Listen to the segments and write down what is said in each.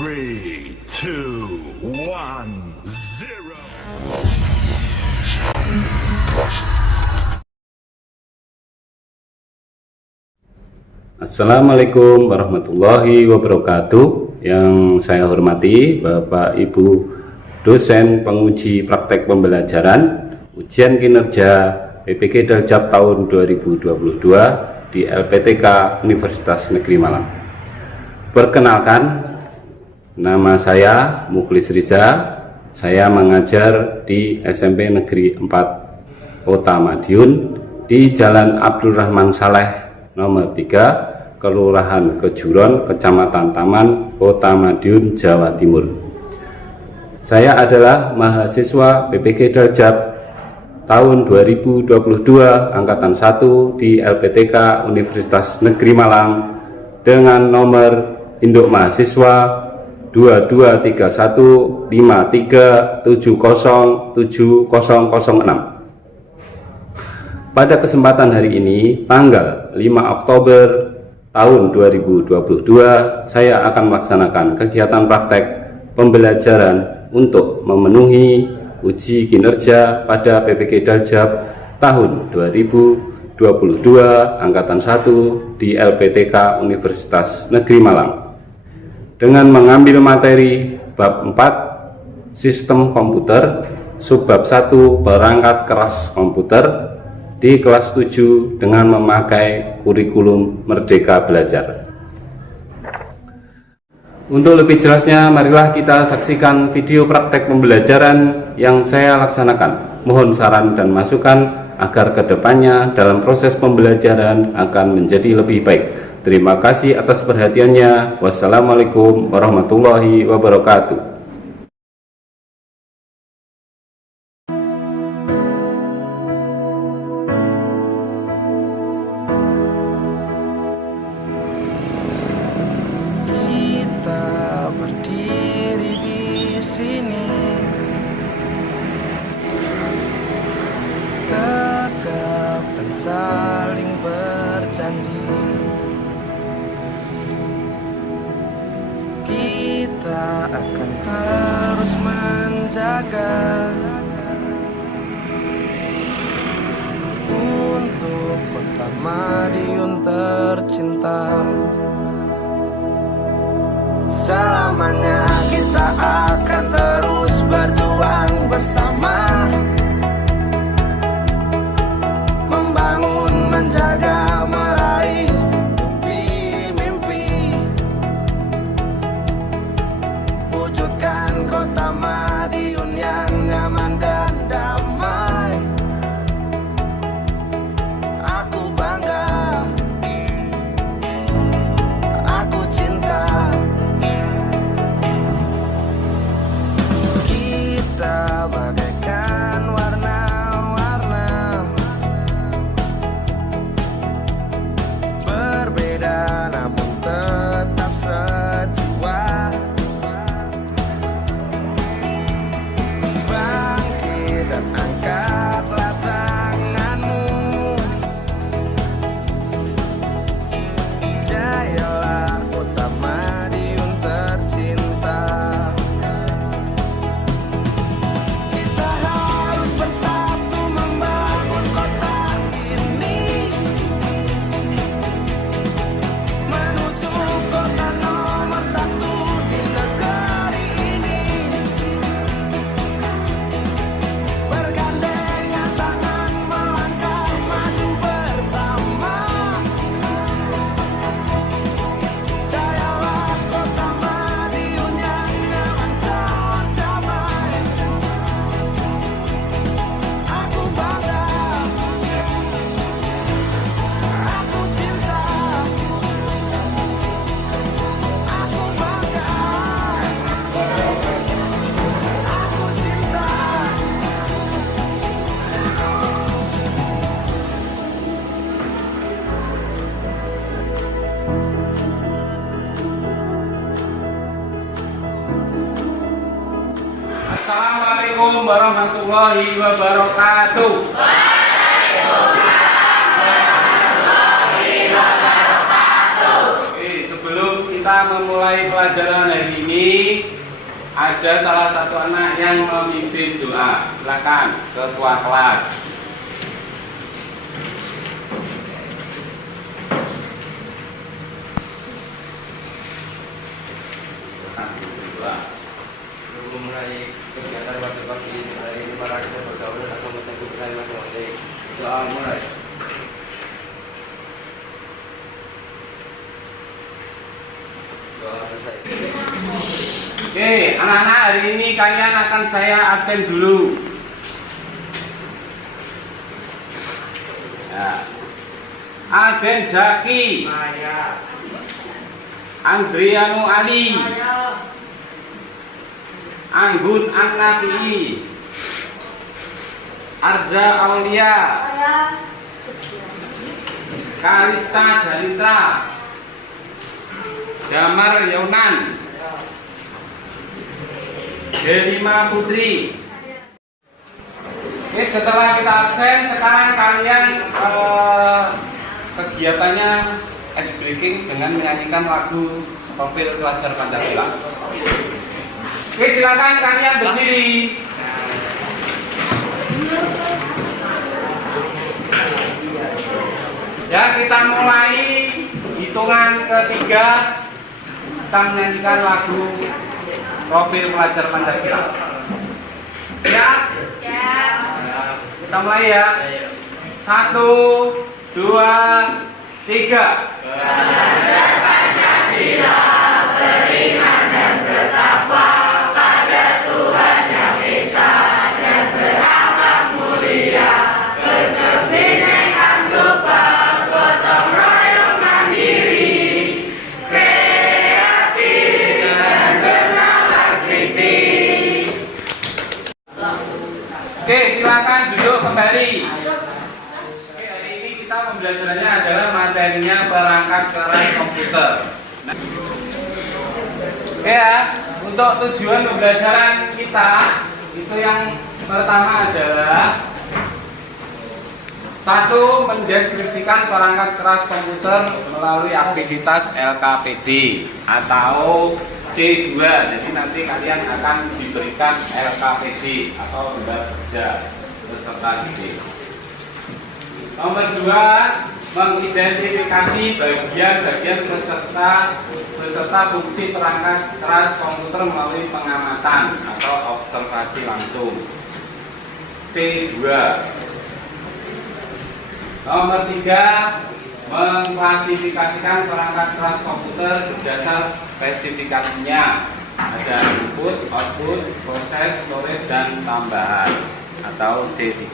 3, 2, 1, 0. Assalamualaikum warahmatullahi wabarakatuh. Yang saya hormati Bapak Ibu dosen penguji praktek pembelajaran ujian kinerja PPG Daljab tahun 2022 di LPTK Universitas Negeri Malang. Perkenalkan, nama saya Mukhlis Riza. Saya mengajar di SMP Negeri 4 Kota Madiun di Jalan Abdul Rahman Saleh nomor 3, Kelurahan Kejuron, Kecamatan Taman, Kota Madiun, Jawa Timur. Saya adalah mahasiswa PPG Daljab tahun 2022 angkatan 1 di LPTK Universitas Negeri Malang dengan nomor induk mahasiswa 223153707006. Pada kesempatan hari ini, tanggal 5 Oktober tahun 2022, saya akan melaksanakan kegiatan praktek pembelajaran untuk memenuhi uji kinerja pada PPG Daljab tahun 2022 angkatan 1 di LPTK Universitas Negeri Malang dengan mengambil materi bab 4 Sistem Komputer, subbab 1 Perangkat keras komputer di kelas 7 dengan memakai kurikulum Merdeka Belajar. Untuk lebih jelasnya, marilah kita saksikan video praktek pembelajaran yang saya laksanakan. Mohon saran dan masukan agar kedepannya dalam proses pembelajaran akan menjadi lebih baik. Terima kasih atas perhatiannya. Wassalamualaikum warahmatullahi wabarakatuh. Berdiri di sini, tegap dan saling berjanji. Kita akan terus menjaga untuk kota Madiun tercinta. Selamanya kita akan terus berjuang bersama, membangun, menjaga, meraih mimpi, wujudkan kota Madiun yang nyaman dan damai. Aku bangga, aku cinta. Kita bagaikan warna-warna, berbeda namun tetap sejiwa. Bangkit dan angkatlah tanganmu, jayalah kota Madiun tercinta. Assalamualaikum warahmatullahi wabarakatuh. Waalaikumsalam warahmatullahi wabarakatuh. Sebelum kita memulai pelajaran hari ini, ada salah satu anak yang memimpin doa. Silakan ketua kelas. Sebelum mulai kegiatan pada pagi hari ini, mari kita berdoa dan akan mengucapkan saya masing-masing. Doa mulai. Doa selesai. Oke, anak-anak, hari ini kalian akan saya absen dulu. Ya. Aden Zaki, Andriano Ali, Anggun An-Nafi, Arza Aulia, Kalista Dalitra, Damar Yonan, Delima Putri. Oke, setelah kita absen, sekarang kalian kegiatannya ice breaking dengan menyanyikan lagu Profil Pelajar Pancasila. Oke, silakan kalian berdiri. Ya, kita mulai hitungan ketiga. Kita menyanyikan lagu Profil Pelajar Pancasila. Ya? Ya. Kita mulai ya. 1, 2, 3. Belajar Pancasila, beriman dan bertakwa pada Tuhan Yang Esa dan berakhlak mulia, berkebinekaan global, gotong royong mandiri, kreatif dan bernalar kritis. Oke, silakan duduk kembali. Oke, hari ini kita pembelajarannya adalah materinya perangkat keras komputer. Oke ya, untuk tujuan pembelajaran kita itu yang pertama adalah 1. Mendeskripsikan perangkat keras komputer melalui aktivitas LKPD atau C2. Jadi nanti kalian akan diberikan LKPD atau lembar kerja peserta didik. Nomor 2, mengidentifikasi bagian-bagian beserta fungsi perangkat keras komputer melalui pengamatan atau observasi langsung. C2. Nomor 3, mengklasifikasikan perangkat keras komputer berdasar spesifikasinya. Ada input, output, proses, storage, dan tambahan atau C3.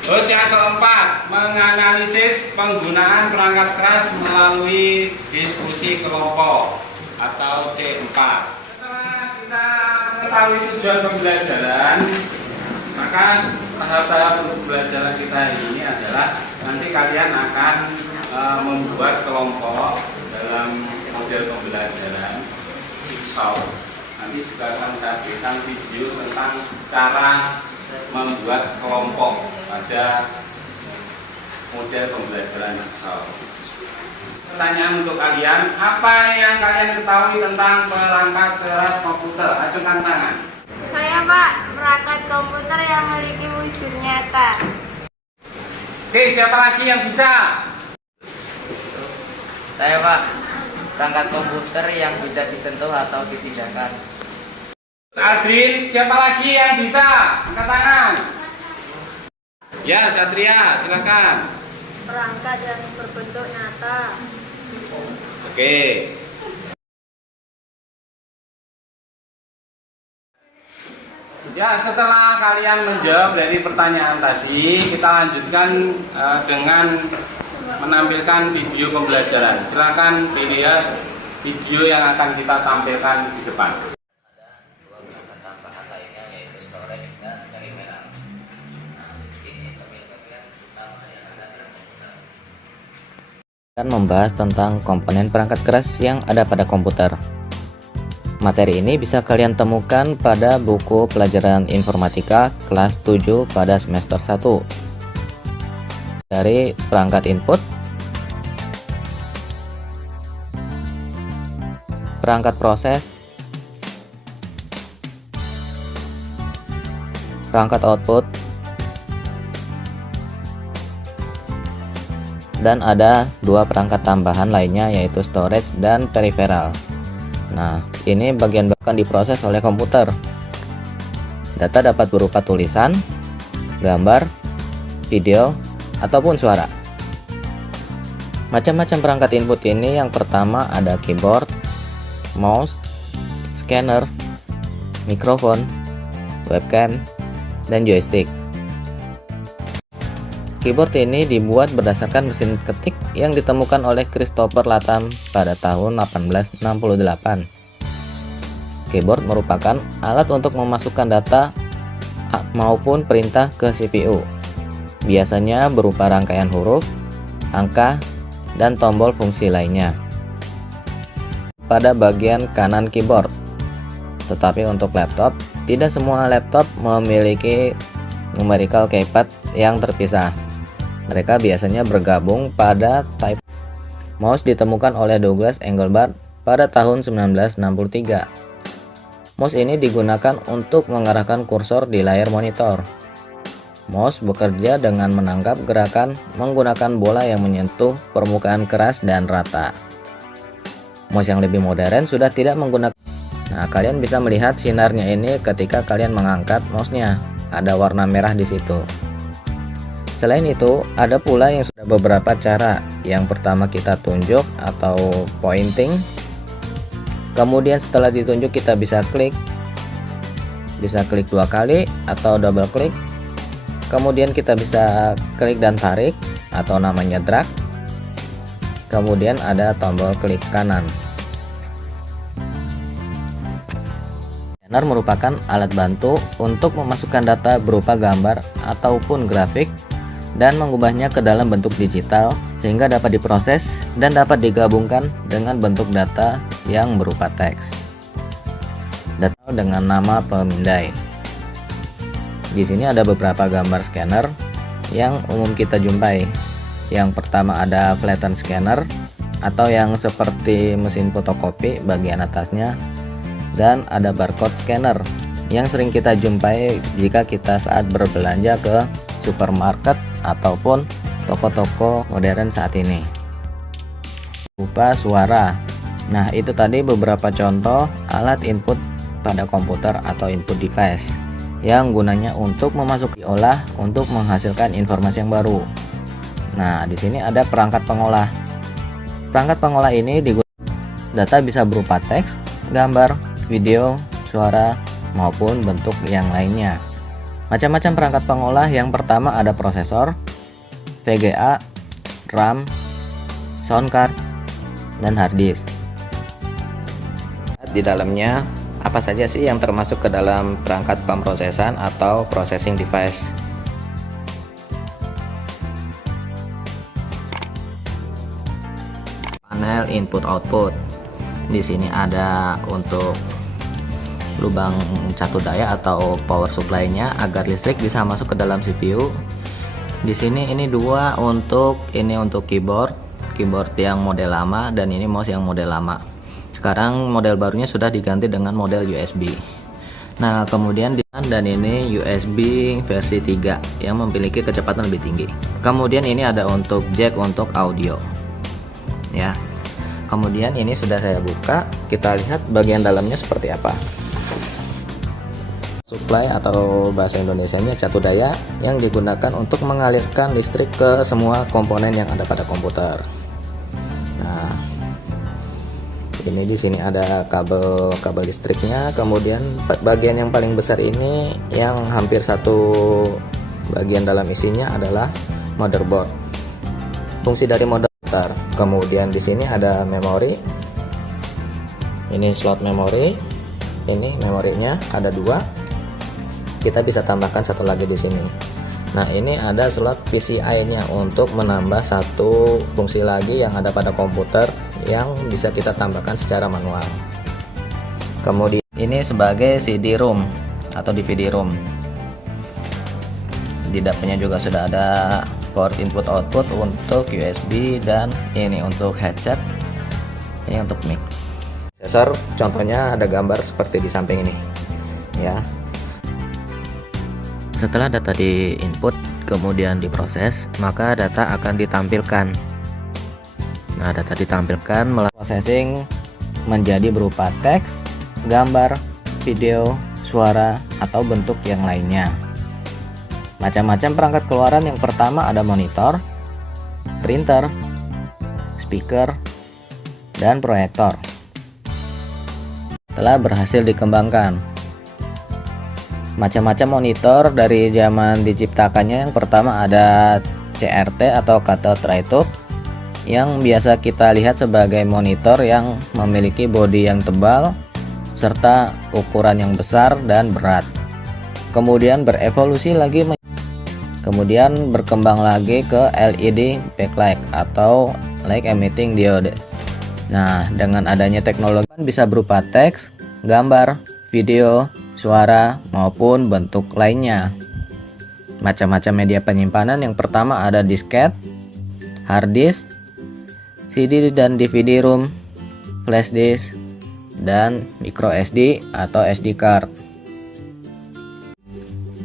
Terus yang keempat, menganalisis penggunaan perangkat keras melalui diskusi kelompok atau C4. Setelah kita mengetahui tujuan pembelajaran, maka tahap-tahap pembelajaran kita ini adalah nanti kalian akan membuat kelompok dalam model pembelajaran jigsaw. Nanti juga akan saya berikan video tentang cara membuat kelompok pada model pembelajaran jigsaw. Pertanyaan untuk kalian, apa yang kalian ketahui tentang perangkat keras komputer? Acungkan tangan. Saya Pak, perangkat komputer yang memiliki wujud nyata. Oke, siapa lagi yang bisa? Saya Pak, perangkat komputer yang bisa disentuh atau dipindahkan. Adrin, siapa lagi yang bisa? Angkat tangan. Ya, Satria, silakan. Perangkat yang berbentuk nyata. Oke. Ya, setelah kalian menjawab dari pertanyaan tadi, kita lanjutkan dengan menampilkan video pembelajaran. Silakan dilihat video yang akan kita tampilkan di depan. Akan membahas tentang komponen perangkat keras yang ada pada komputer. Materi ini bisa kalian temukan pada buku pelajaran informatika kelas 7 pada semester 1. Dari perangkat input, perangkat proses, perangkat output, dan ada dua perangkat tambahan lainnya yaitu storage dan peripheral. Nah, ini bagian akan diproses oleh komputer. Data dapat berupa tulisan, gambar, video, ataupun suara. Macam-macam perangkat input ini, yang pertama ada keyboard, mouse, scanner, mikrofon, webcam, dan joystick. Keyboard ini dibuat berdasarkan mesin ketik yang ditemukan oleh Christopher Latham pada tahun 1868. Keyboard merupakan alat untuk memasukkan data maupun perintah ke CPU. Biasanya berupa rangkaian huruf, angka, dan tombol fungsi lainnya pada bagian kanan keyboard. Tetapi untuk laptop, tidak semua laptop memiliki numerical keypad yang terpisah. Mereka biasanya bergabung pada type. Mouse ditemukan oleh Douglas Engelbart pada tahun 1963. Mouse ini digunakan untuk mengarahkan kursor di layar monitor. Mouse bekerja dengan menangkap gerakan menggunakan bola yang menyentuh permukaan keras dan rata. Mouse yang lebih modern sudah tidak menggunakan. Nah, kalian bisa melihat sinarnya ini ketika kalian mengangkat mouse-nya. Ada warna merah di situ. Selain itu, ada pula yang sudah beberapa cara. Yang pertama kita tunjuk atau pointing. Kemudian setelah ditunjuk kita bisa klik. Bisa klik 2 kali atau double klik. Kemudian kita bisa klik dan tarik atau namanya drag. Kemudian ada tombol klik kanan. Scanner merupakan alat bantu untuk memasukkan data berupa gambar ataupun grafik dan mengubahnya ke dalam bentuk digital sehingga dapat diproses dan dapat digabungkan dengan bentuk data yang berupa teks. Data dengan nama pemindai. Di sini ada beberapa gambar scanner yang umum kita jumpai. Yang pertama ada flatten scanner atau yang seperti mesin fotokopi bagian atasnya, dan ada barcode scanner yang sering kita jumpai jika kita saat berbelanja ke supermarket ataupun toko-toko modern saat ini. Berupa suara. Nah, itu tadi beberapa contoh alat input pada komputer atau input device yang gunanya untuk memasuki olah untuk menghasilkan informasi yang baru. Nah, di sini ada perangkat pengolah. Perangkat pengolah ini digunakan data bisa berupa teks, gambar, video, suara, maupun bentuk yang lainnya. Macam-macam perangkat pengolah. Yang pertama ada prosesor, VGA, RAM, sound card, dan hard disk. Di dalamnya apa saja sih yang termasuk ke dalam perangkat pemrosesan atau processing device? Panel input output. Di sini ada untuk lubang catu daya atau power supply-nya agar listrik bisa masuk ke dalam CPU. Di sini ini dua untuk keyboard yang model lama dan ini mouse yang model lama. Sekarang model barunya sudah diganti dengan model USB. Nah, kemudian dan ini USB versi 3 yang memiliki kecepatan lebih tinggi. Kemudian ini ada untuk jack untuk audio. Ya. Kemudian ini sudah saya buka, kita lihat bagian dalamnya seperti apa. Supply atau bahasa Indonesianya catu daya yang digunakan untuk mengalirkan listrik ke semua komponen yang ada pada komputer. Nah, ini di sini ada kabel listriknya. Kemudian bagian yang paling besar ini yang hampir satu bagian dalam isinya adalah motherboard. Fungsi dari motherboard. Kemudian di sini ada memori. Ini slot memori. Ini memorinya ada 2. Kita bisa tambahkan satu lagi di sini. Nah, ini ada slot PCI-nya untuk menambah satu fungsi lagi yang ada pada komputer yang bisa kita tambahkan secara manual. Kemudian ini sebagai CD-ROM atau DVD-ROM. Di depannya juga sudah ada port input output untuk USB dan ini untuk headset. Ini untuk mic. Prosesor contohnya ada gambar seperti di samping ini ya. Setelah data di input kemudian diproses, maka data akan ditampilkan. Nah, data ditampilkan melalui processing menjadi berupa teks, gambar, video, suara, atau bentuk yang lainnya. Macam-macam perangkat keluaran. Yang pertama ada monitor, printer, speaker, dan proyektor. Telah berhasil dikembangkan. Macam-macam monitor dari zaman diciptakannya. Yang pertama ada CRT atau cathode ray tube, yang biasa kita lihat sebagai monitor yang memiliki bodi yang tebal serta ukuran yang besar dan berat. Kemudian berevolusi lagi, kemudian berkembang lagi ke LED backlight atau light emitting diode. Nah, dengan adanya teknologi bisa berupa teks, gambar, video, suara, maupun bentuk lainnya. Macam-macam media penyimpanan. Yang pertama ada disket, hard disk, CD dan DVD ROM, flash disk, dan micro SD atau SD card.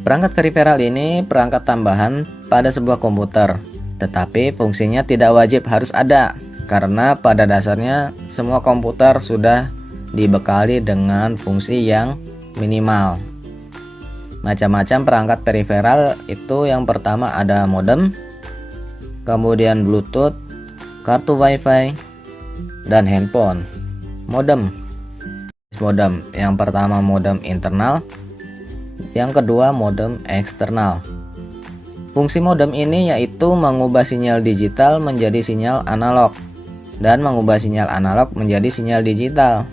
Perangkat periferal ini perangkat tambahan pada sebuah komputer, tetapi fungsinya tidak wajib harus ada, karena pada dasarnya semua komputer sudah dibekali dengan fungsi yang minimal. Macam-macam perangkat periferal itu, yang pertama ada modem, kemudian Bluetooth, kartu WiFi, dan handphone. Modem yang pertama modem internal, yang kedua modem eksternal. Fungsi modem ini yaitu mengubah sinyal digital menjadi sinyal analog dan mengubah sinyal analog menjadi sinyal digital.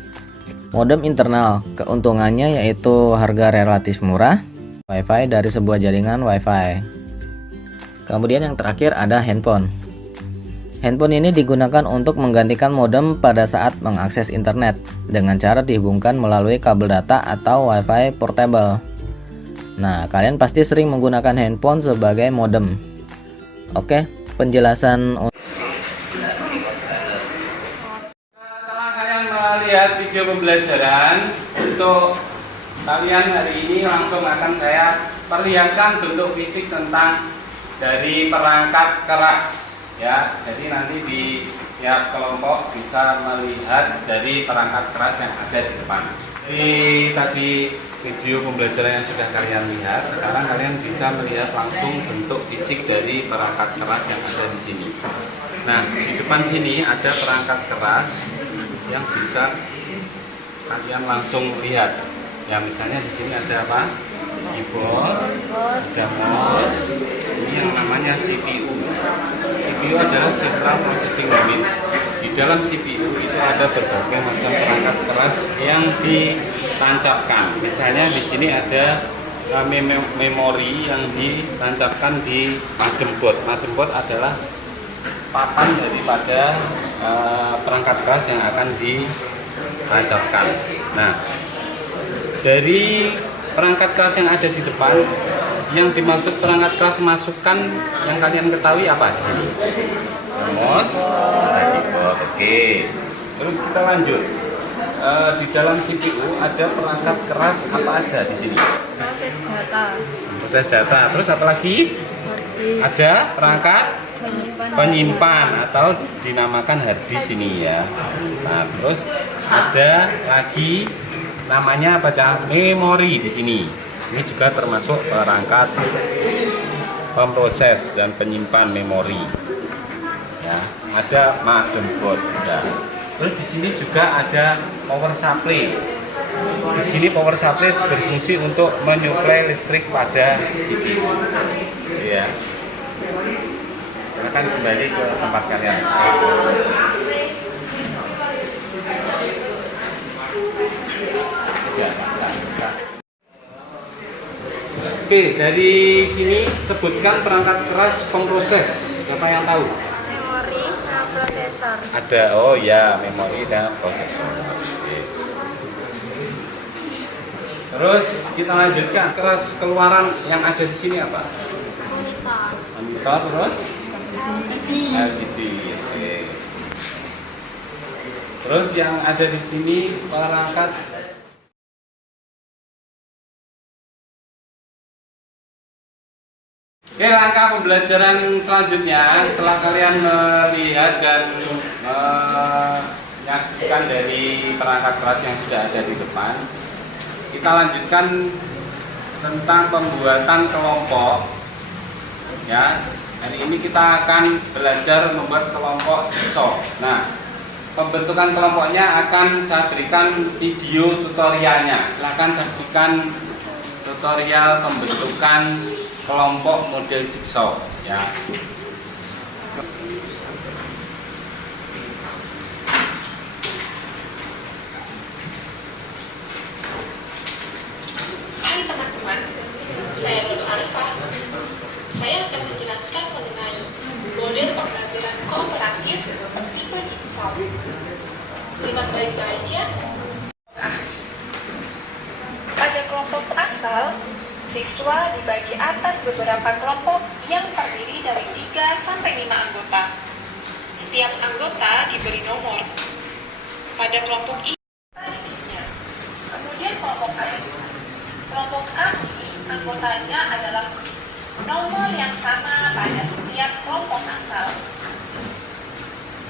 Modem internal keuntungannya yaitu harga relatif murah, WiFi dari sebuah jaringan WiFi. Kemudian yang terakhir ada handphone. Handphone ini digunakan untuk menggantikan modem pada saat mengakses internet dengan cara dihubungkan melalui kabel data atau WiFi portable. Nah, kalian pasti sering menggunakan handphone sebagai modem. Oke, penjelasan. Setelah kalian melihat video pembelajaran, untuk kalian hari ini langsung akan saya perlihatkan bentuk fisik tentang dari perangkat keras ya. Jadi nanti di tiap kelompok bisa melihat dari perangkat keras yang ada di depan. Jadi tadi video pembelajaran yang sudah kalian lihat, sekarang kalian bisa melihat langsung bentuk fisik dari perangkat keras yang ada di sini. Nah, di depan sini ada perangkat keras yang bisa kalian langsung lihat. Ya, misalnya di sini ada apa? Keyboard, ada mouse, ini yang namanya CPU. CPU adalah Central Processing Unit. Di dalam CPU itu ada berbagai macam perangkat keras yang ditancapkan. Misalnya di sini ada memori yang ditancapkan di motherboard. Motherboard adalah papan daripada perangkat keras yang akan ditancapkan. Nah, dari perangkat keras yang ada di depan, yang dimaksud perangkat keras masukkan yang kalian ketahui apa di sini? Mouse, ada keyboard. Oke. Terus kita lanjut. Di dalam CPU ada perangkat keras apa aja di sini? Proses data. Proses data. Terus apa lagi? Ada perangkat penyimpan atau dinamakan hard disk sini ya. Nah, terus ada lagi namanya apa? Memori di sini. Ini juga termasuk perangkat pemproses dan penyimpan memori. Ya, ada motherboard. Nah, terus di sini juga ada power supply. Di sini power supply berfungsi untuk menyuplai listrik pada CPU. Ya. Silakan kembali ke tempat kalian. Oke, dari sini sebutkan perangkat keras pemproses. Siapa yang tahu? Memori sama prosesor. Ada, oh ya, memori dan prosesor. Oke. Terus kita lanjutkan, keras keluaran yang ada di sini apa? Monitor. Monitor, terus? LCD. LCD. Oke. Terus yang ada di sini perangkat. Oke, langkah pembelajaran selanjutnya setelah kalian melihat dan menyaksikan dari perangkat kelas yang sudah ada di depan, kita lanjutkan tentang pembuatan kelompok. Ya, hari ini kita akan belajar membuat kelompok jigsaw. Nah, pembentukan kelompoknya akan saya berikan video tutorialnya. Silahkan saksikan tutorial pembentukan kelompok model jigsaw. Ya. Hai teman-teman, saya Nur Arifah. Saya akan menjelaskan mengenai model pembelajaran kooperatif tipe jigsaw. Simak baik-baik ya. Pada kelompok asal, siswa dibagi atas beberapa kelompok yang terdiri dari 3-5 anggota. Setiap anggota diberi nomor. Pada kelompok ini, titiknya. Kemudian kelompok A. Kelompok A ini anggotanya adalah nomor yang sama pada setiap kelompok asal.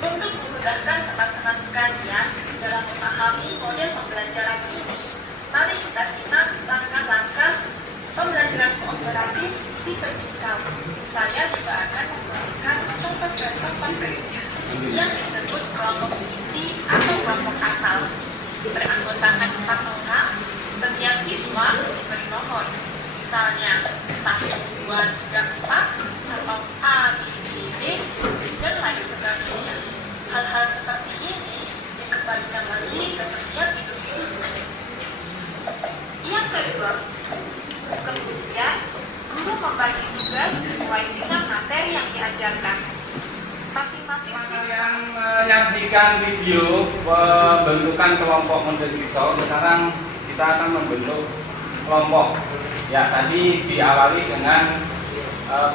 Untuk memudahkan teman-teman sekalian dalam memahami model pembelajaran ini, mari kita simak langkah-langkah pembelajaran kooperatif tipe jigsaw. Saya juga akan memberikan contoh-contoh konkretnya yang disebut kelompok inti atau kelompok asal. Beranggotakan 4 orang, setiap siswa diberi nomor. Misalnya 1, 2, 3, 4 atau A, B, C, D dan lain sebagainya. Hal-hal seperti ini dikembalikan lagi ke setiap individu. Yang kedua, kemudian guru membagi tugas sesuai dengan materi yang diajarkan. Masing-masing siswa Kalian menyaksikan video pembentukan kelompok model jigsaw. Sekarang kita akan membentuk kelompok. Ya, tadi diawali dengan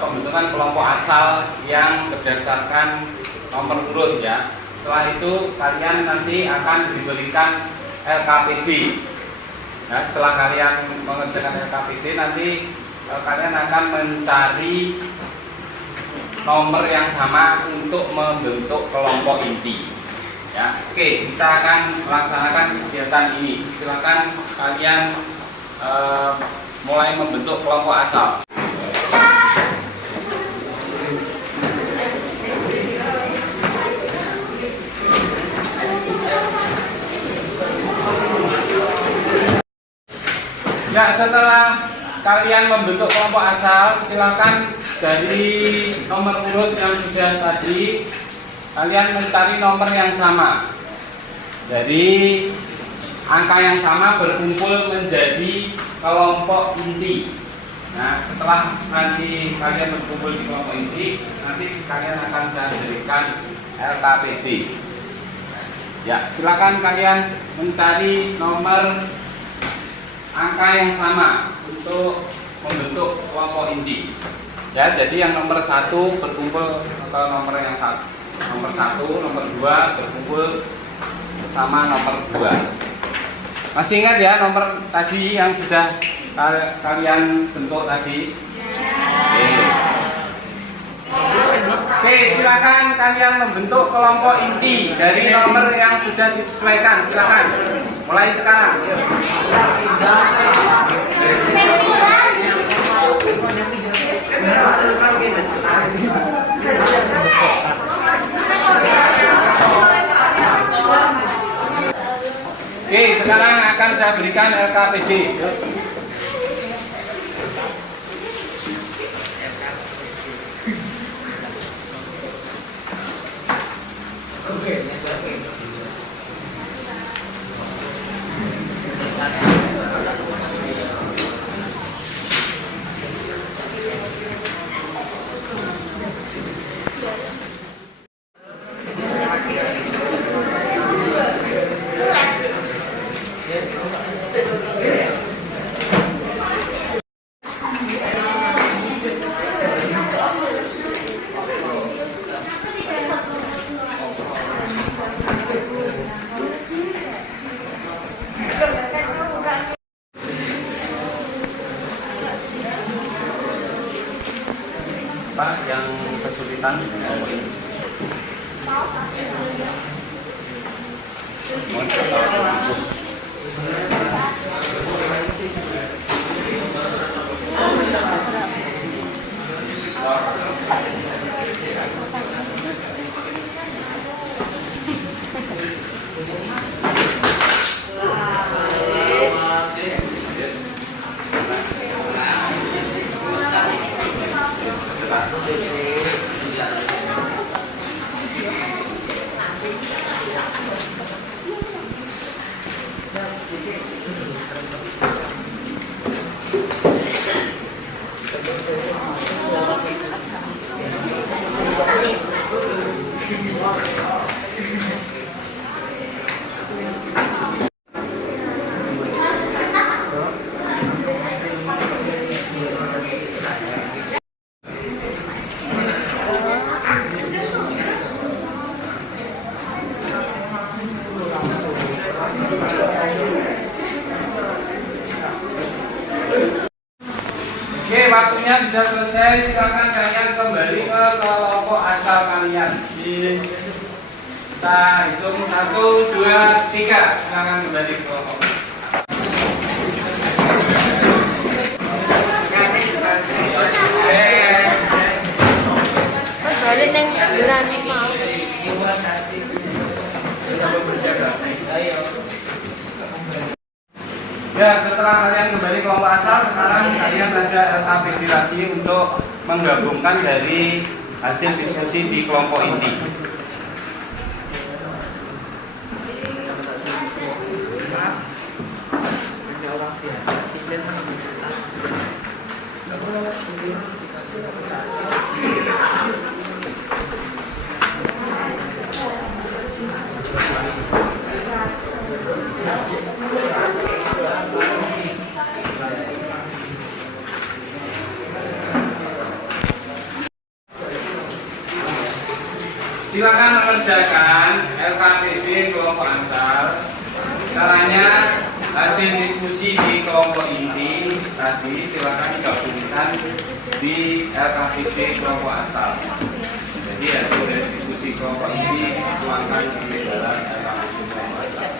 pembentukan kelompok asal yang berdasarkan nomor urut ya. Setelah itu kalian nanti akan diberikan LKPD. Nah, setelah kalian mengerjakan LKPD nanti kalian akan mencari nomor yang sama untuk membentuk kelompok inti. Ya, oke, kita akan melaksanakan kegiatan ini. Silakan kalian mulai membentuk kelompok asal. Ya, setelah kalian membentuk kelompok asal, silakan dari nomor urut yang sudah tadi kalian mencari nomor yang sama. Dari angka yang sama berkumpul menjadi kelompok inti. Nah, setelah nanti kalian berkumpul di kelompok inti, nanti kalian akan saya berikan LKPD. Ya, silakan kalian mencari nomor angka yang sama untuk membentuk kelompok inti. Ya, jadi yang nomor 1 berkumpul atau nomor yang nomor 1, nomor 2 berkumpul sama nomor 2. Masih ingat ya nomor tadi yang sudah kalian bentuk tadi? Oke, silakan kalian membentuk kelompok inti dari nomor yang sudah disesuaikan. Silakan. Mulai sekarang. Oke, sekarang akan saya berikan LKPD. memajukan kelompok ini. Mohon fokus. Oke, waktunya sudah selesai. Silakan kalian kembali ke kelompok asal kalian. Kita hitung 1, 2, 3. Silakan kembali ke kelompok. Balik neng berani mau. Ya, setelah kalian kembali kelompok asal, sekarang kalian ada LKPD lagi untuk menggabungkan dari hasil diskusi di kelompok inti. Silakan mengerjakan LKPD kelompok asal. Caranya hasil diskusi di kelompok inti tadi silakan digabungkan di LKPD kelompok asal. Jadi hasil dari diskusi kelompok inti dituangkan di dalam LKPD kelompok asal.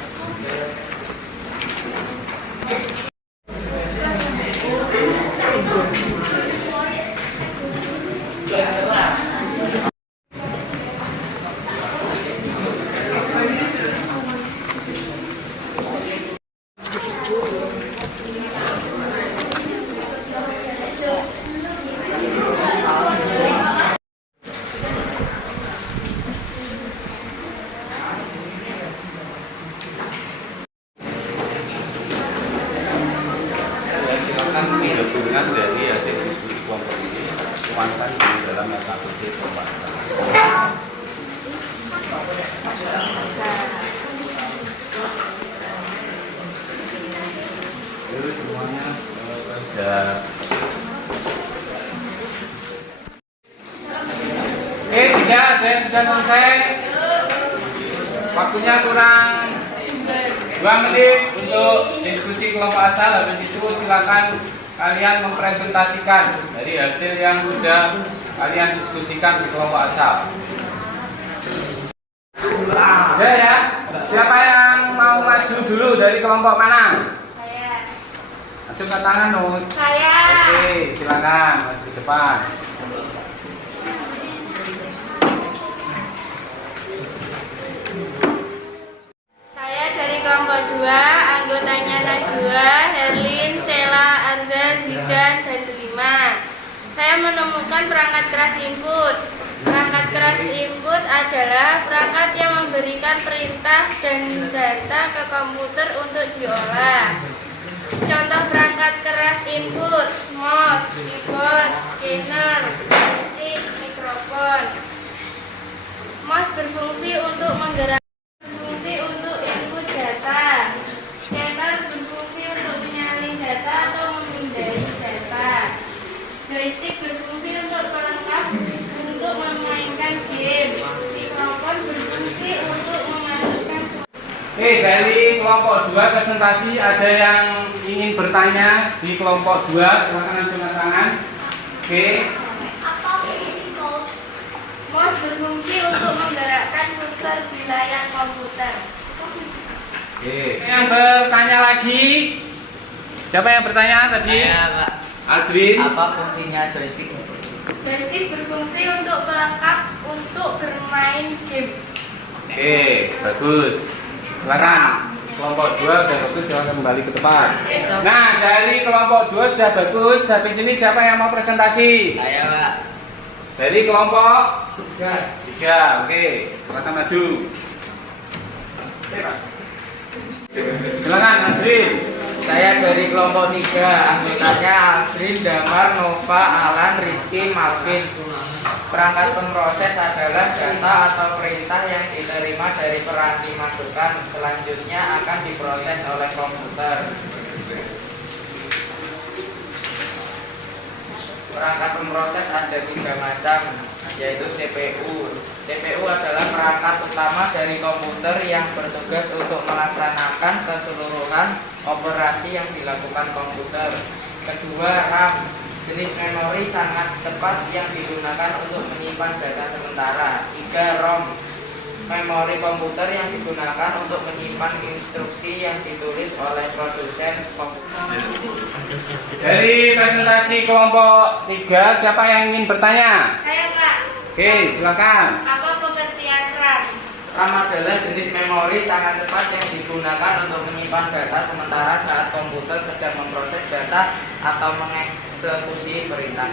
Menggabungkan dari hasil diskusi kelompok ini tuangkan di dalam LKPD kelompok asal. Jadi semuanya kerja. Sudah, ada yang sudah selesai. Waktunya kurang 2 menit untuk diskusi kelompok asal. Habis itu silakan kalian mempresentasikan dari hasil yang sudah kalian diskusikan di kelompok asal. Ya, siapa yang mau maju dulu dari kelompok mana? Saya. Acungkan tangan, Nut. Saya. Oke, silakan maju ke depan. Saya dari kelompok 2, anggotanya Najwa, Herlin, Sela, Arza, Zidan, dan Delima. Saya menemukan perangkat keras input. Perangkat keras input adalah perangkat yang memberikan perintah dan data ke komputer untuk diolah. Contoh perangkat keras input: mouse, keyboard, scanner, joystick, mikrofon. Mouse berfungsi untuk menggerakkan, berfungsi untuk input data. Scanner berfungsi untuk menyalin data atau memindai data. Joystick berfungsi untuk pelengkap untuk memainkan game. Mikrofon berfungsi untuk memasukkan. Dari kelompok 2 presentasi, ada yang ingin bertanya di kelompok 2, silakan angkat tangan. Oke. Apa fungsi mouse? Mouse berfungsi untuk menggerakkan kursor di layar komputer. Oke. Yang bertanya lagi? Siapa yang bertanya tadi? Saya, Pak. Adrin. Apa fungsinya joystick? Joystick berfungsi untuk pelengkap untuk bermain game. Oke, bagus. Silakan. Kelompok 2 sudah bagus, silakan kembali ke tempat. Nah, dari kelompok 2 sudah bagus. Habis ini siapa yang mau presentasi? Saya, Pak. Dari kelompok 3. Oke, silakan maju. Oke, Pak. Silakan, Adrin. Saya dari kelompok 3, anggotanya Adrin, Damar, Nova, Alan, Rizky, Marvin. Perangkat pemroses adalah data atau perintah yang diterima dari peranti masukan, selanjutnya akan diproses oleh komputer. Perangkat pemroses ada 3 macam, yaitu CPU. CPU adalah perangkat utama dari komputer yang bertugas untuk melaksanakan keseluruhan operasi yang dilakukan komputer. Kedua, RAM. Jenis memori sangat cepat yang digunakan untuk menyimpan data sementara. 3, ROM. Memori komputer yang digunakan untuk menyimpan instruksi yang ditulis oleh produsen komputer. Dari presentasi kelompok 3, siapa yang ingin bertanya? Saya, Pak. Oke, silakan. Apa pengertian RAM? RAM adalah jenis memori sangat cepat yang digunakan untuk menyimpan data sementara saat komputer sedang memproses data atau mengeksekusi perintah.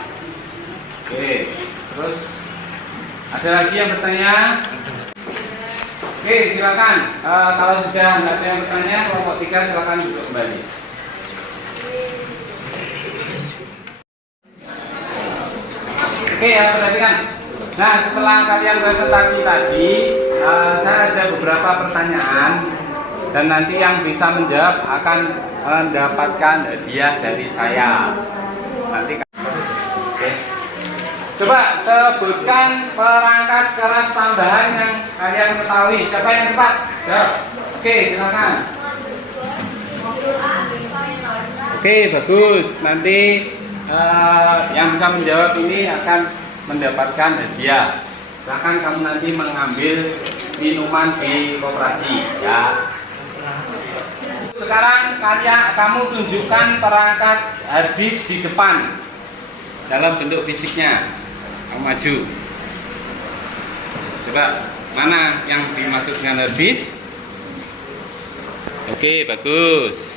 Oke, terus ada lagi yang bertanya? Oke, silakan. Kalau sudah nggak ada yang bertanya, kelompok 3 silakan duduk kembali. Oke, ya perhatikan. Nah, setelah kalian presentasi tadi, saya ada beberapa pertanyaan dan nanti yang bisa menjawab akan mendapatkan hadiah dari saya. Nanti. Oke. Coba sebutkan perangkat keras tambahan yang kalian ketahui. Siapa yang cepat? Jawab. Oke, silakan. Oke, bagus. Nanti yang bisa menjawab ini akan mendapatkan hadiah. Silahkan kamu nanti mengambil minuman di koperasi, ya. Sekarang kamu tunjukkan perangkat harddisk di depan dalam bentuk fisiknya. Kamu maju. Coba mana yang dimasukkan harddisk? Oke, bagus.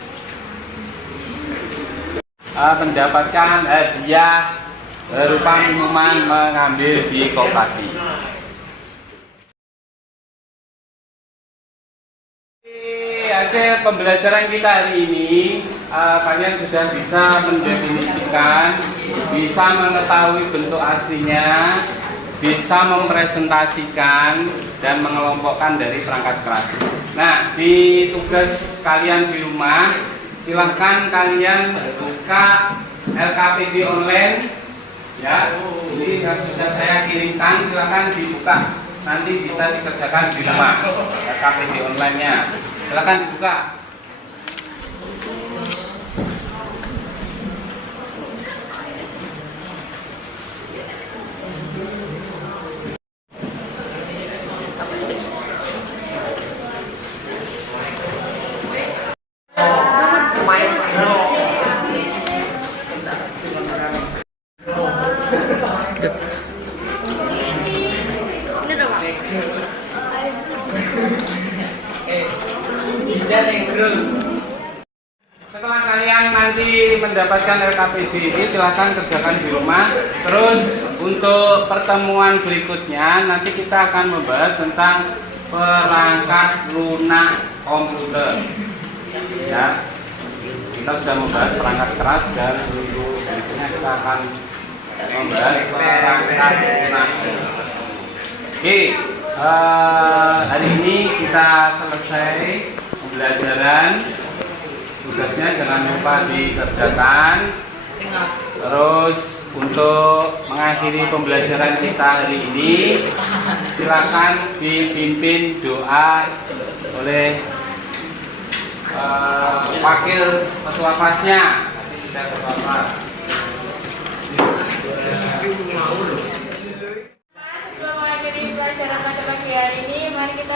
Mendapatkan hadiah berupa minuman mengambil di koperasi. Hasil pembelajaran kita hari ini, kalian sudah bisa mendefinisikan, bisa mengetahui bentuk aslinya, bisa mempresentasikan dan mengelompokkan dari perangkat keras. Nah, di tugas kalian di rumah, silahkan kalian buka LKPD online. Ya, ini sudah saya kirimkan, silahkan dibuka. Nanti bisa dikerjakan di rumah. LKPD online-nya. Silahkan dibuka. Setelah kalian nanti mendapatkan LKPD ini, silahkan kerjakan di rumah. Terus untuk pertemuan berikutnya nanti kita akan membahas tentang perangkat lunak komputer. Ya, kita sudah membahas perangkat keras dan untuk berikutnya kita akan membahas perangkat lunak. Oke, hari ini kita selesai pembelajaran. Tugasnya jangan lupa dikerjakan. Terus untuk mengakhiri pembelajaran kita hari ini, silakan dipimpin doa oleh wakil ketua kelasnya. Nanti sudah ketua kelas.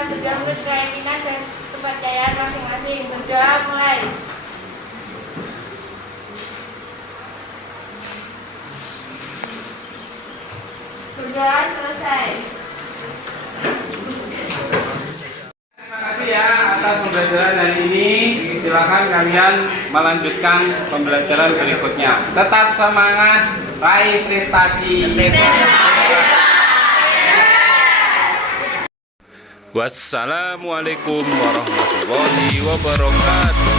Apakah sudah menurut keyakinan dan kepercayaan masing-masing? Berdoa mulai. Berdoa selesai. Terima kasih ya atas pembelajaran hari ini. Silakan kalian melanjutkan pembelajaran berikutnya. Tetap semangat, raih prestasi. Wassalamualaikum warahmatullahi wabarakatuh.